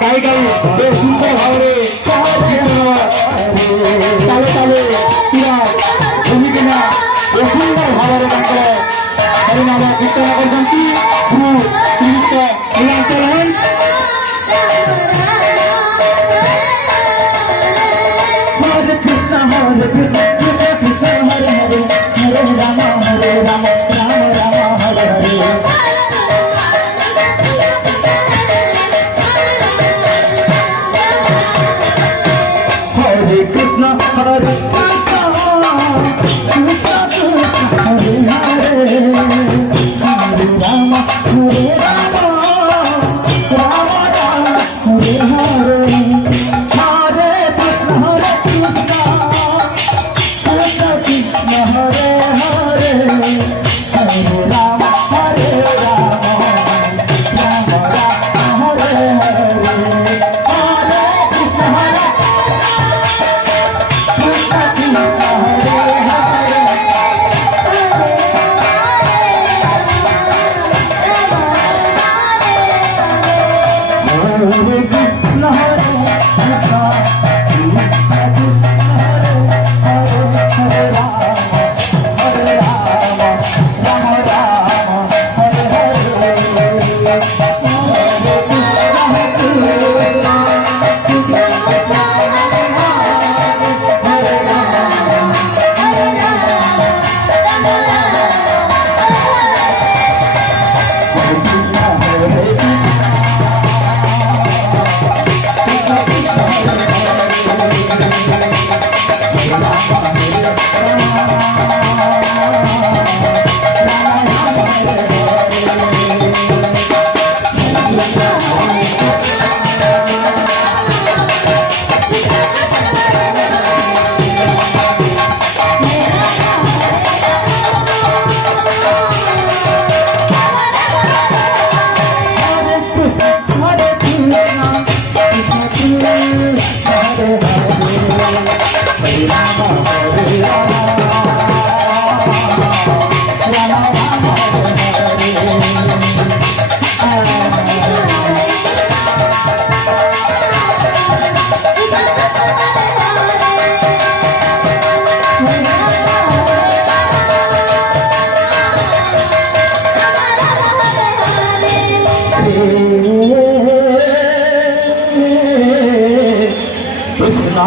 काही काही सुंदर भावरे ताले ताले तिला भूमिकेना सुंदर भावरे तांकर हरिनाम कीर्तन करछंती गुरु श्रीयुक्त नीलाचल हरे कृष्ण कृष्ण कृष्ण हरे हरे हरे राम राम राम हरे हरे हरे कृष्ण हरे राम हरे Ram Ram Ram Hare Hare Hare Krishna Krishna Krishna Hare Hare Hare Ram Ram Ram Hare Hare Hare Krishna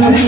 Hare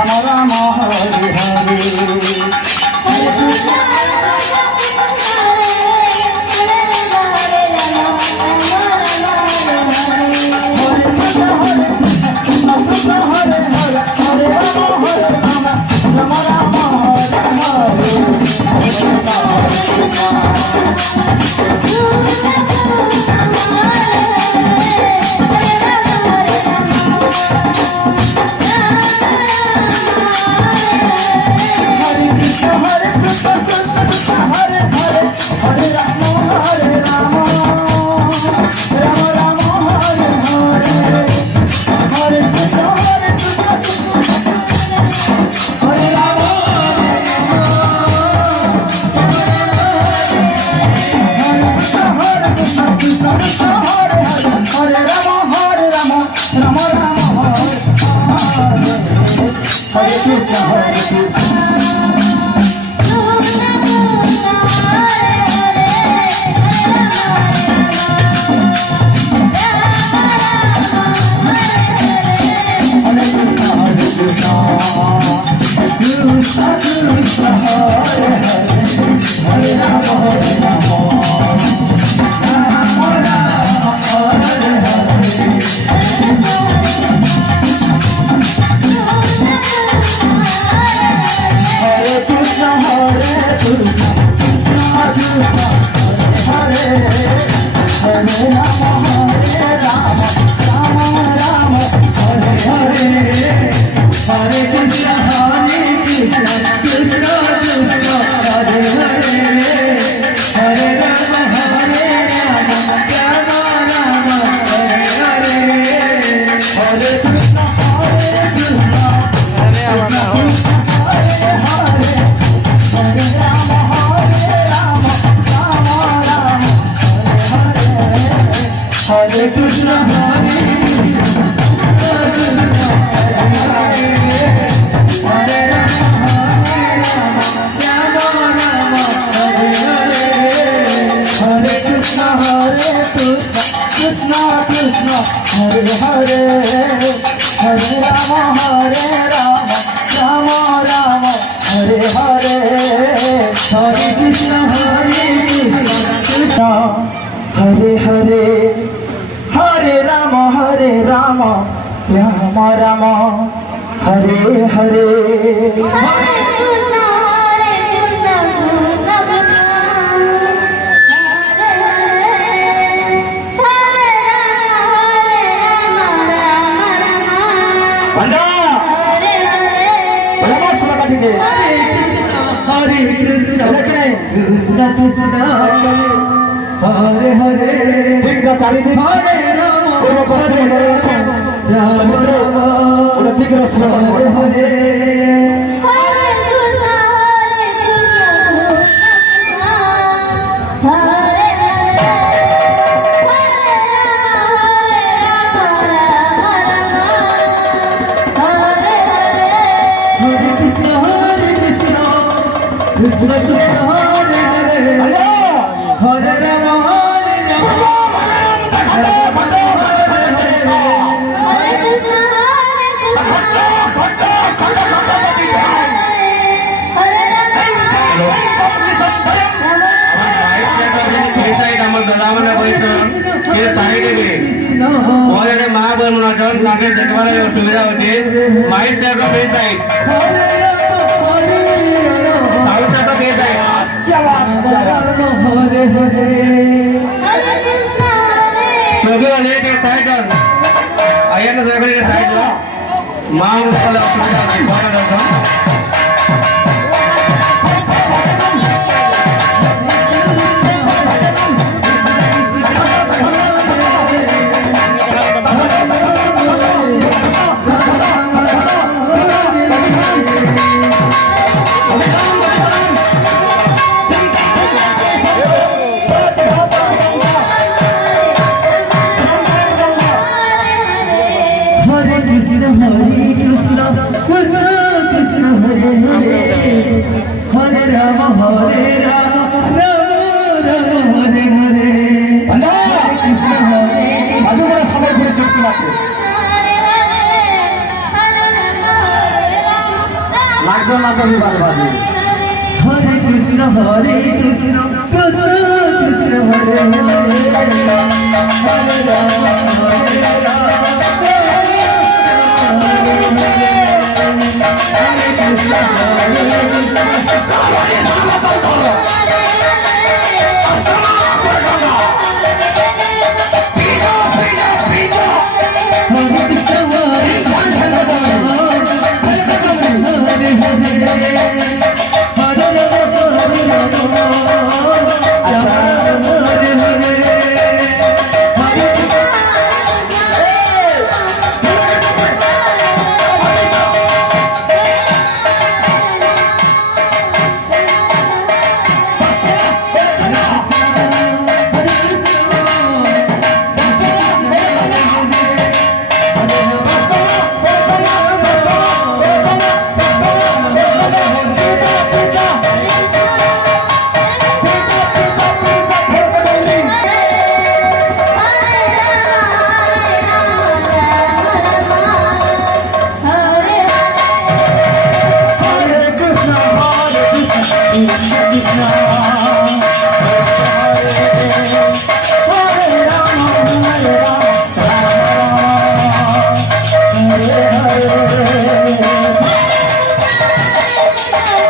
Rama Rama Hare Hare Hare Hare Hare Rama Hare Rama Rama Rama Hare Hare Hare Krishna Hare Krishna Hare Hare Hare Rama Hare Rama Rama Rama Hare Hare Krishna Krishna Hare Hare Hare चारिदिन पूर्व पश्चिम राम राम उन्हें दिग्र स्मरण हरे Krishna Krishna Hare Hare Hare Rama Hare Rama सुविधा होती mic Krishna Krishna Hare লাগবে না তো বিবাদ বাজে হরে কৃষ্ণ কৃষ্ণ কৃষ্ণ কৃষ্ণ হরে হরে হরে রাম হরে Ram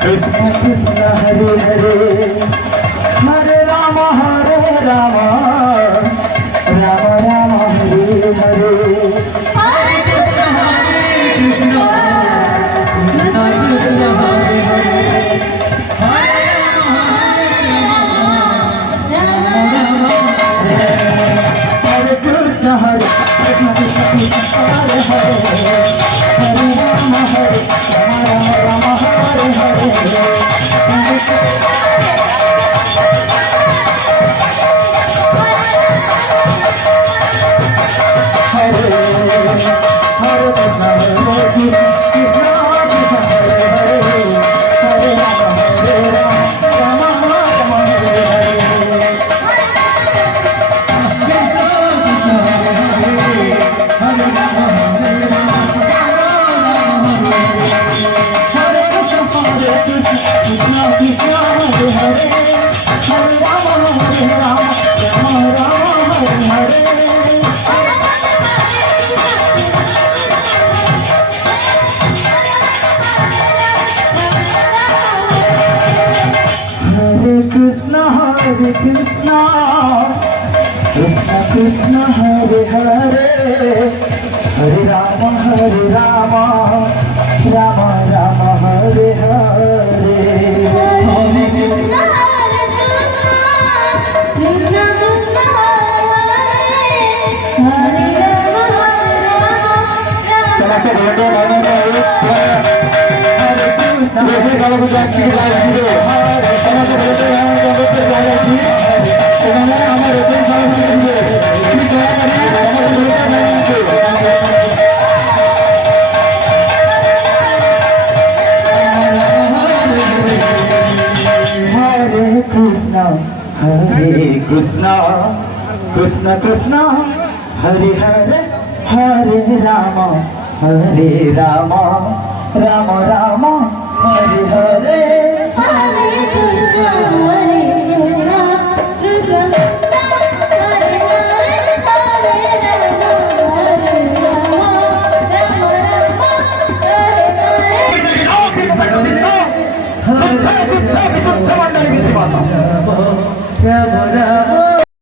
Krishna Krishna Hare Hare Hare Rama Rama Rama Hare Hare Hare Krishna Krishna Krishna Hare Hare Hare Rama Hare Krishna Krishna Krishna Hare Hare Hare Rama Rama Hare Hare Hare Krishna, Krishna Krishna Hare Hare, Hare Rama Rama Rama Hare Hare. Hare Krishna Krishna Krishna Hare Hare, Hare Rama Hare Krishna. जैसे सालों को जाग के जाए हमारे Hare Krishna, Krishna Krishna, Hare Hare, Hare Rama, Rama Rama, Hare Hare.